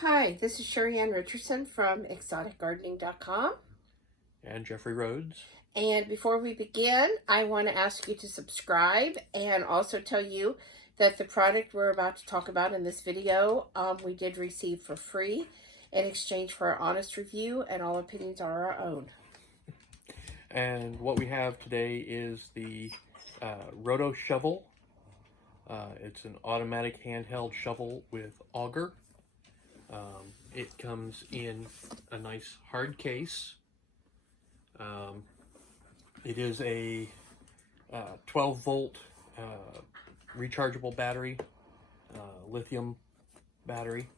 Hi, this is Sheri Richerson from exoticgardening.com. And Jeffrey Rhoades. And before we begin, I want to ask you to subscribe and also tell you that the product we're about to talk about in this video, we did receive for free in exchange for our honest review, and all opinions are our own. And what we have today is the RotoShovel. It's an automatic handheld shovel with auger. It comes in a nice hard case. It is a 12 volt rechargeable battery, lithium battery.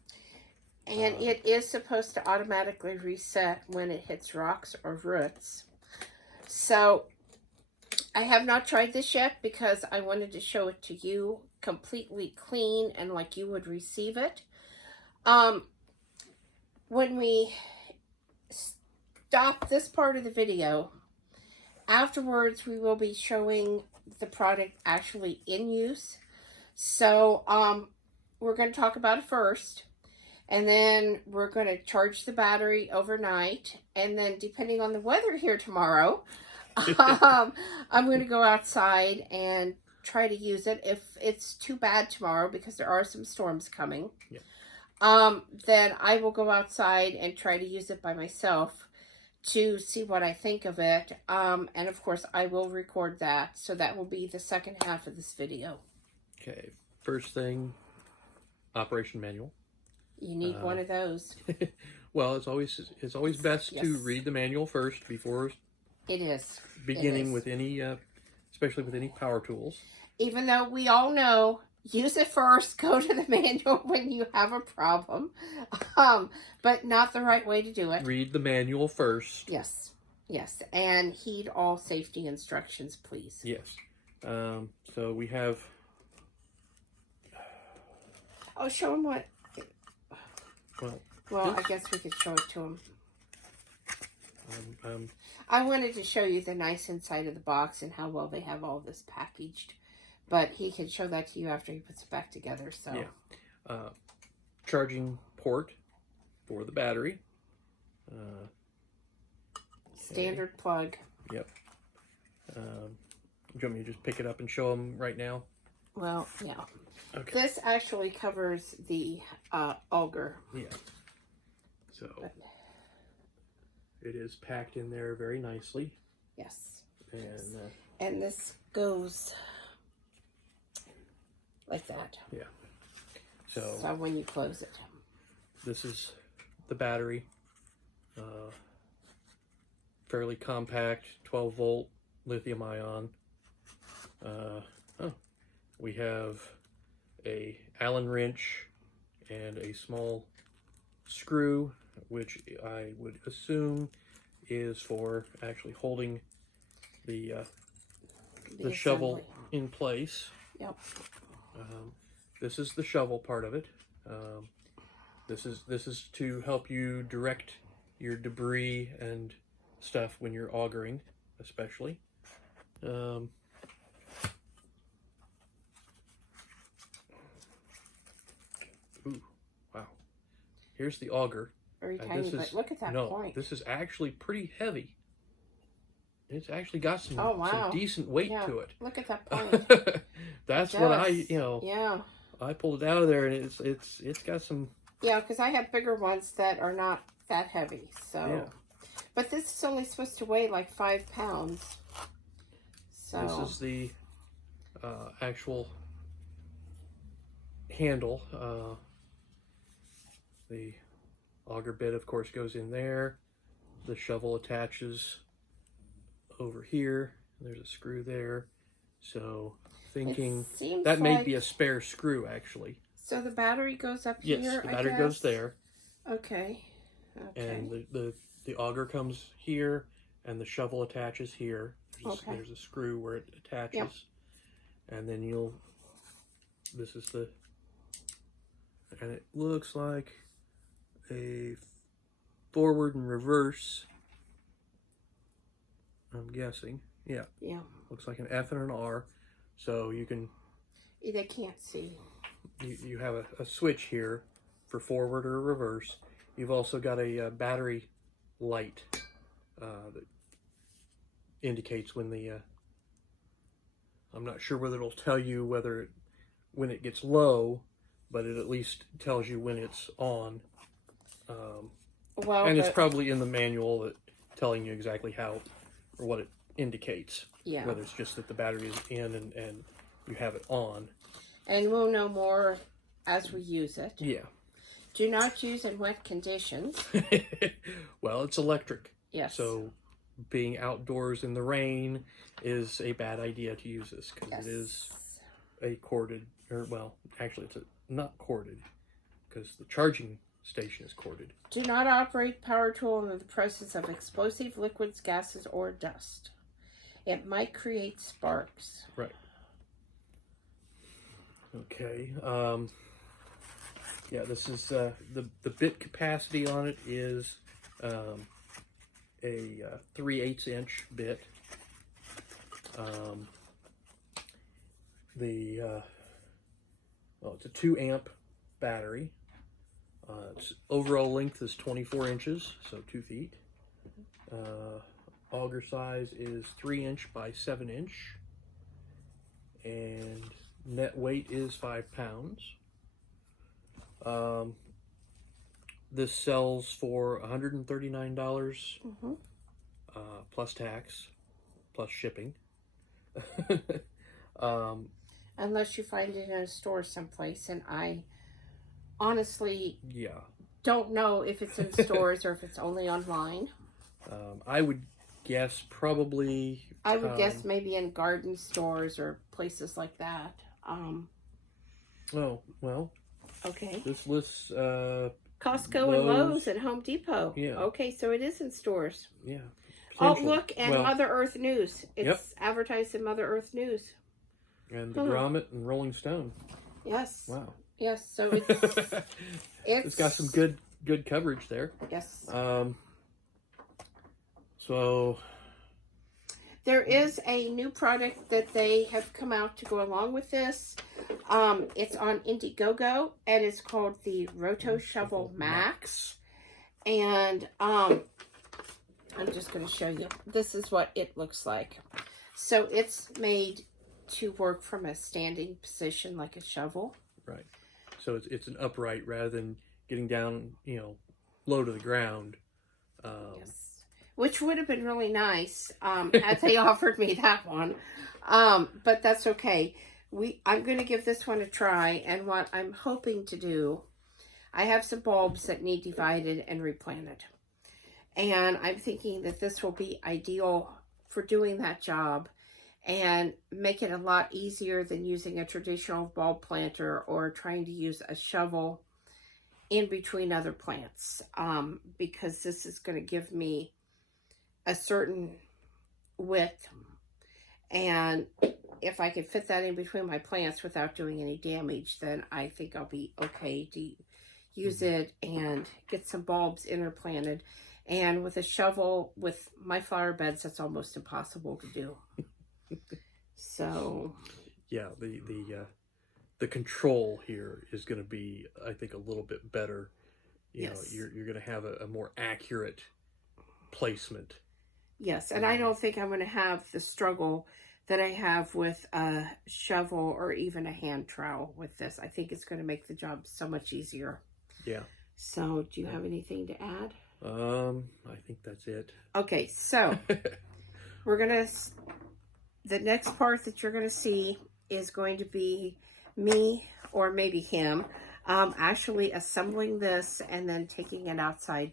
And it is supposed to automatically reset when it hits rocks or roots. So I have not tried this yet because I wanted to show it to you completely clean and like you would receive it. When we stop this part of the video, afterwards we will be showing the product actually in use. So we're going to talk about it first, and then we're going to charge the battery overnight, and then depending on the weather here tomorrow, I'm going to go outside and try to use it. If it's too bad tomorrow, because there are some storms coming, yeah. Then I will go outside and try to use it by myself to see what I think of it. And of course, I will record that. So that will be the second half of this video. Okay, first thing, operation manual. You need one of those. Well, it's always best to read the manual first before it is beginning with any, especially with any power tools. Even though we all know, use it first, go to the manual when you have a problem, but not the right way to do it. Read the manual first. Yes, yes, and heed all safety instructions, please. Yes. So we have... Oh, show him what... Well, I guess we could show it to him. I wanted to show you the nice inside of the box and how well they have all this packaged. But he can show that to you after he puts it back together. So, yeah. Charging port for the battery. Standard plug. Yep. Do you want me to just pick it up and show them right now? Well, yeah. Okay. This actually covers the auger. Yeah. So it is packed in there very nicely. Yes. And this goes like that. Yeah. So when you close it. This is the battery. Fairly compact, 12 volt lithium ion. We have a Allen wrench and a small screw, which I would assume is for actually holding the shovel in place. Yep. This is the shovel part of it. This is to help you direct your debris and stuff when you're augering, especially. Ooh, wow. Here's the auger. Very tiny, but look at that point. This is actually pretty heavy. It's actually got some, some decent weight to it. Look at that point. That's what I pulled it out of there, and it's got some. Yeah, because I have bigger ones that are not that heavy. So, yeah. But this is only supposed to weigh like 5 pounds. So this is the actual handle. The auger bit, of course, goes in there. The shovel attaches over here. There's a screw there. So thinking that may be a spare screw, actually. So the battery goes up here, yes, the battery goes there. Okay. And the auger comes here, and the shovel attaches here. There's a screw where it attaches. Yep. And then this is and it looks like a forward and reverse, I'm guessing. Yeah. Yeah. Looks like an F and an R. So you can... They can't see. You have a switch here for forward or reverse. You've also got a battery light that indicates when the I'm not sure whether it'll tell you when it gets low, but it at least tells you when it's on. Well, and it's probably in the manual that telling you exactly how or what it indicates. Yeah. Whether it's just that the battery is in and you have it on. And we'll know more as we use it. Yeah. Do not use in wet conditions. Well, it's electric. Yes. So being outdoors in the rain is a bad idea to use this because it is a corded, or well, actually it's not corded because the charging station is corded. Do not operate power tool in the presence of explosive liquids, gases, or dust. It might create sparks. Right. Okay. Yeah, this is the bit capacity on it is a 3/8 inch bit. Well, it's a 2 amp battery. Its overall length is 24 inches, so 2 feet. Auger size is 3 inch by 7 inch, and net weight is 5 pounds. This sells for $139 plus tax, plus shipping. Unless you find it in a store someplace, and I honestly don't know if it's in stores or if it's only online. I would guess probably... I would guess maybe in garden stores or places like that. Oh, well... Okay. This lists Costco and Lowe's and Home Depot. Yeah. Okay, so it is in stores. Yeah. Oh, look, and Mother Earth News. It's advertised in Mother Earth News. And the Grommet and Rolling Stone. Yes. Wow. Yes, so it's got some good coverage there. Yes. So there is a new product that they have come out to go along with this. It's on Indiegogo, and it's called the RotoShovel Max. And I'm just going to show you. This is what it looks like. So it's made to work from a standing position like a shovel. Right. So it's an upright rather than getting down, low to the ground. Yes. Which would have been really nice had they offered me that one. But that's okay. I'm going to give this one a try. And what I'm hoping to do, I have some bulbs that need divided and replanted. And I'm thinking that this will be ideal for doing that job and make it a lot easier than using a traditional bulb planter or trying to use a shovel in between other plants. Because this is going to give me a certain width, and if I can fit that in between my plants without doing any damage, then I think I'll be okay to use it and get some bulbs interplanted. And with a shovel, with my flower beds, that's almost impossible to do. So yeah, the control here is going to be, I think, a little bit better. You're going to have a more accurate placement. Yes, and I don't think I'm going to have the struggle that I have with a shovel or even a hand trowel with this. I think it's going to make the job so much easier. Yeah. So, do you have anything to add? I think that's it. Okay, so we're going to... The next part that you're going to see is going to be me, or maybe him, actually assembling this and then taking it outside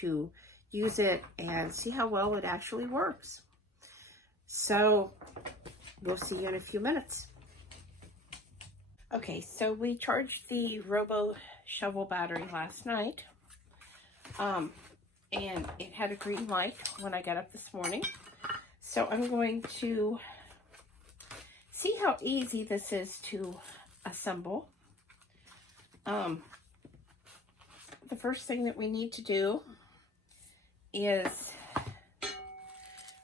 to use it and see how well it actually works. So we'll see you in a few minutes. Okay, so we charged the RotoShovel battery last night, and it had a green light when I got up this morning. So I'm going to see how easy this is to assemble. The first thing that we need to do is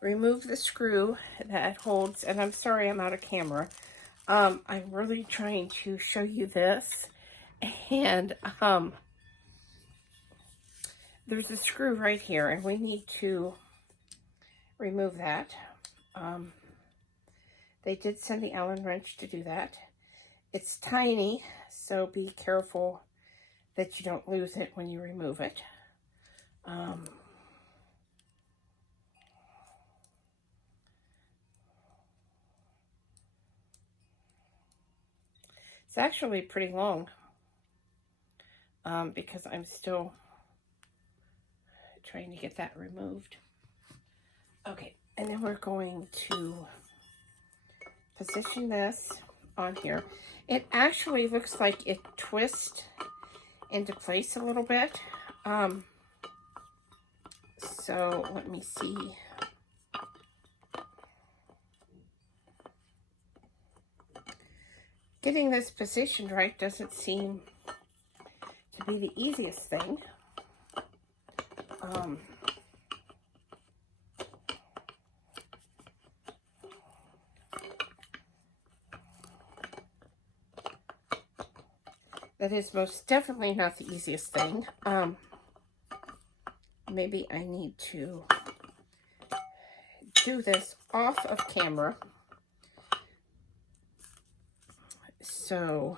remove the screw that holds, and I'm sorry I'm out of camera. I'm really trying to show you this, and there's a screw right here, and we need to remove that. They did send the Allen wrench to do that. It's tiny, so be careful that you don't lose it when you remove it. It's actually pretty long because I'm still trying to get that removed. Okay, and then we're going to position this on here. It actually looks like it twists into place a little bit. So let me see. Getting this positioned right doesn't seem to be the easiest thing. That is most definitely not the easiest thing. Maybe I need to do this off of camera. So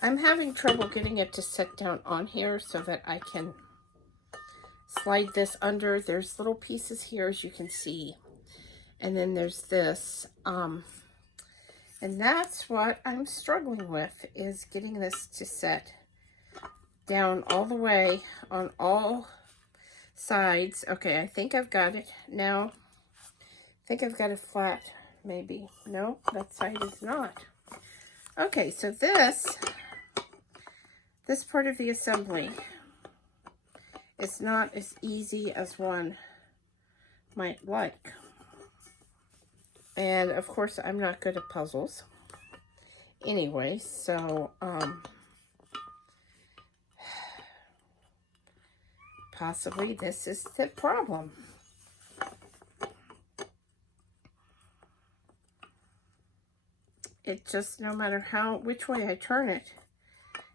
I'm having trouble getting it to sit down on here so that I can slide this under. There's little pieces here, as you can see. And then there's this. And that's what I'm struggling with, is getting this to set down all the way on all sides. Okay, I think I've got it now. I think I've got it flat, maybe. No, that side is not. Okay, so this part of the assembly is not as easy as one might like. And of course, I'm not good at puzzles anyway, so possibly this is the problem. It just, no matter which way I turn it,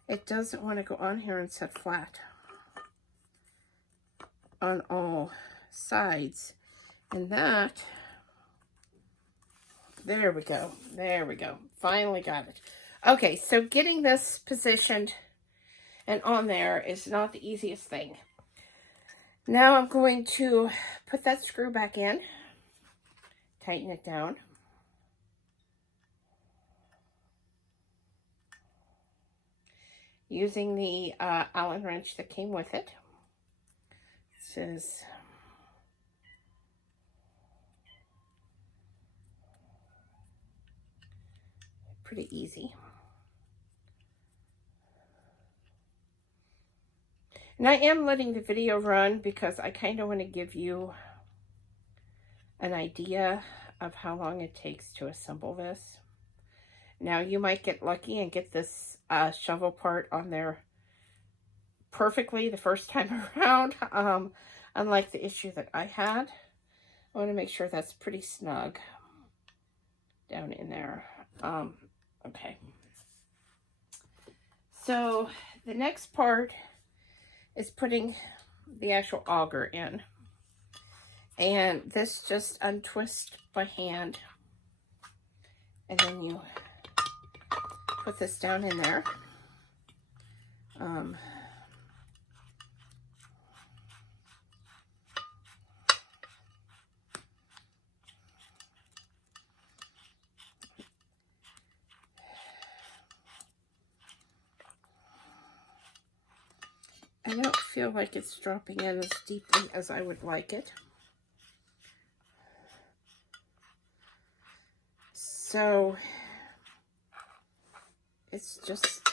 it doesn't want to go on here and set flat on all sides. And that, there we go. There we go. Finally got it. Okay, so getting this positioned and on there is not the easiest thing. Now I'm going to put that screw back in, tighten it down. Using the Allen wrench that came with it. This is pretty easy. And I am letting the video run because I kind of want to give you an idea of how long it takes to assemble this. Now you might get lucky and get this shovel part on there perfectly the first time around, unlike the issue that I had. I want to make sure that's pretty snug down in there. Okay. So the next part is putting the actual auger in. And this just untwists by hand. And then you put this down in there. I don't feel like it's dropping in as deeply as I would like it. So it's just,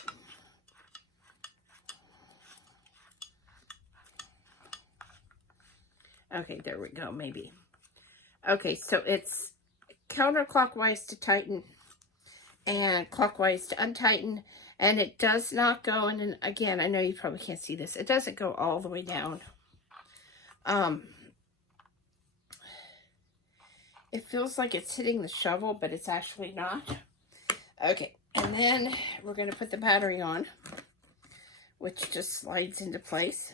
okay, there we go, maybe. Okay, so it's counterclockwise to tighten and clockwise to untighten, and it does not go, and again, I know you probably can't see this, it doesn't go all the way down. It feels like it's hitting the shovel, but it's actually not. Okay, and then we're going to put the battery on, which just slides into place.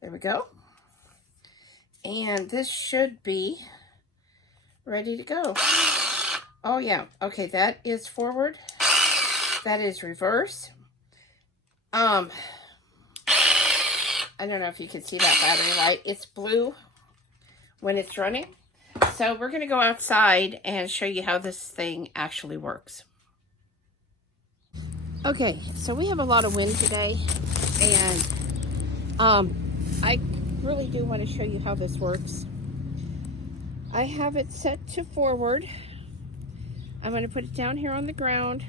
There we go. And this should be ready to go. Oh yeah, okay, that is forward. That is reverse. I don't know if you can see that battery light. It's blue when it's running. So we're gonna go outside and show you how this thing actually works. Okay, so we have a lot of wind today, and I really do want to show you how this works. I have it set to forward. I'm going to put it down here on the ground,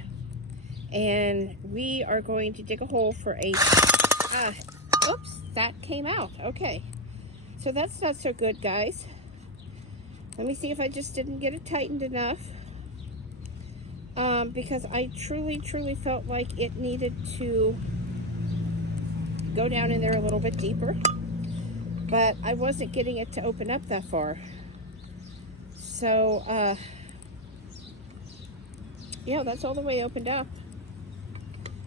and we are going to dig a hole for a, oops, that came out. Okay, so that's not so good, guys. Let me see if I just didn't get it tightened enough, because I truly felt like it needed to go down in there a little bit deeper, but I wasn't getting it to open up that far. So, yeah, that's all the way opened up,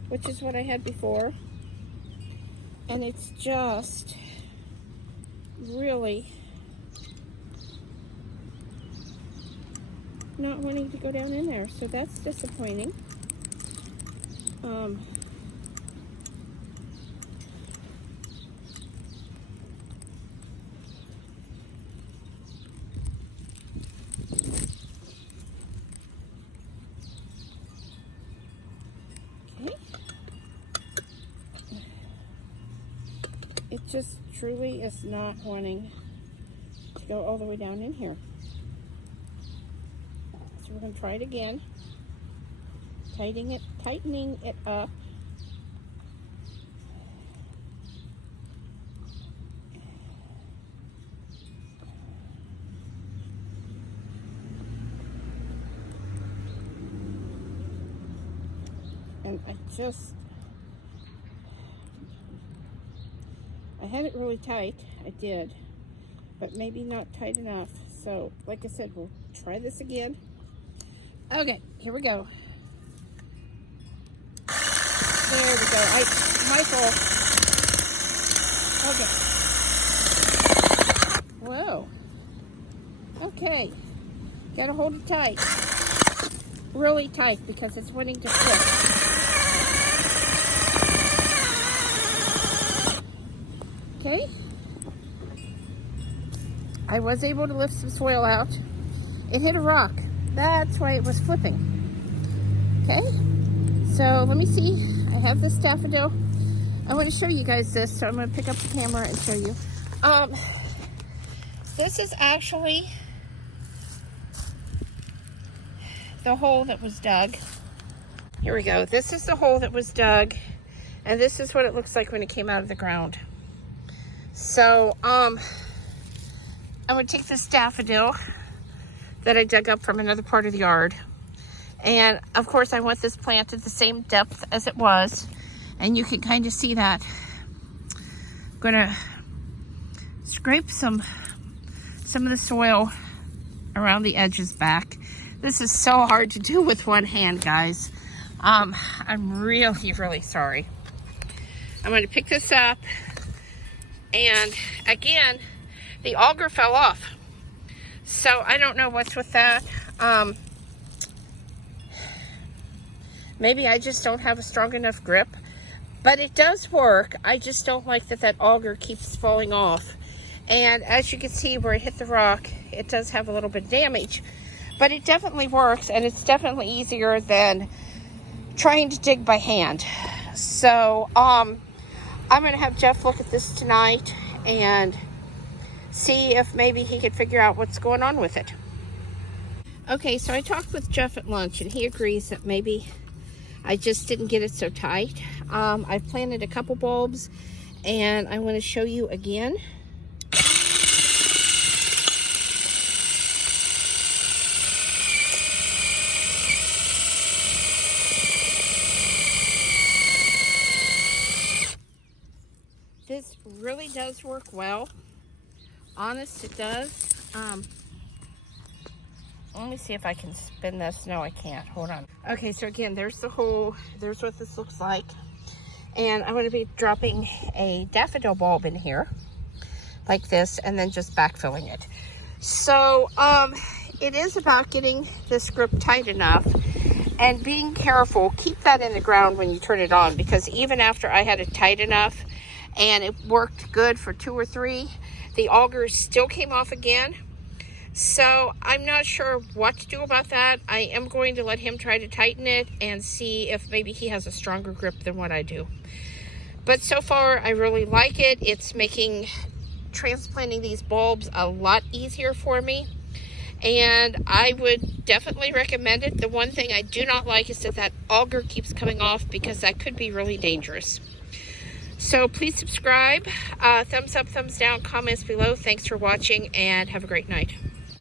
which is what I had before. And it's just really not wanting to go down in there. So that's disappointing. Okay. It just truly is not wanting to go all the way down in here. So we're going to try it again. Tightening it up. And I had it really tight. I did, but maybe not tight enough. So, like I said, we'll try this again. Okay, here we go. There we go. My fault. Okay. Whoa. Okay. Gotta hold it tight. Really tight, because it's wanting to flip. Okay. I was able to lift some soil out. It hit a rock. That's why it was flipping. Okay. So let me see. I have this daffodil. I want to show you guys this, so I'm going to pick up the camera and show you. This is actually the hole that was dug. Here we go. This is the hole that was dug, and this is what it looks like when it came out of the ground. So, I'm going to take this daffodil that I dug up from another part of the yard. And, of course, I want this planted the same depth as it was. And you can kind of see that. I'm going to scrape some of the soil around the edges back. This is so hard to do with one hand, guys. I'm really sorry. I'm going to pick this up. And again, the auger fell off. So I don't know what's with that. Maybe I just don't have a strong enough grip. But it does work. I just don't like that auger keeps falling off. And as you can see where it hit the rock, it does have a little bit of damage. But it definitely works, and it's definitely easier than trying to dig by hand. So, I'm going to have Jeff look at this tonight and see if maybe he could figure out what's going on with it. Okay, so I talked with Jeff at lunch, and he agrees that maybe I just didn't get it so tight. I've planted a couple bulbs, and I want to show you again. This really does work well. honest, it does. Let me see if I can spin this. No, I can't. Hold on. Okay, so again, there's the hole. There's what this looks like. And I'm going to be dropping a daffodil bulb in here like this and then just backfilling it. So it is about getting this grip tight enough and being careful. Keep that in the ground when you turn it on, because even after I had it tight enough and it worked good for 2 or 3, the augers still came off again. So I'm not sure what to do about that. I am going to let him try to tighten it and see if maybe he has a stronger grip than what I do. But so far, I really like it. It's making transplanting these bulbs a lot easier for me. And I would definitely recommend it. The one thing I do not like is that that auger keeps coming off, because that could be really dangerous. So please subscribe, thumbs up, thumbs down, comments below. Thanks for watching and have a great night.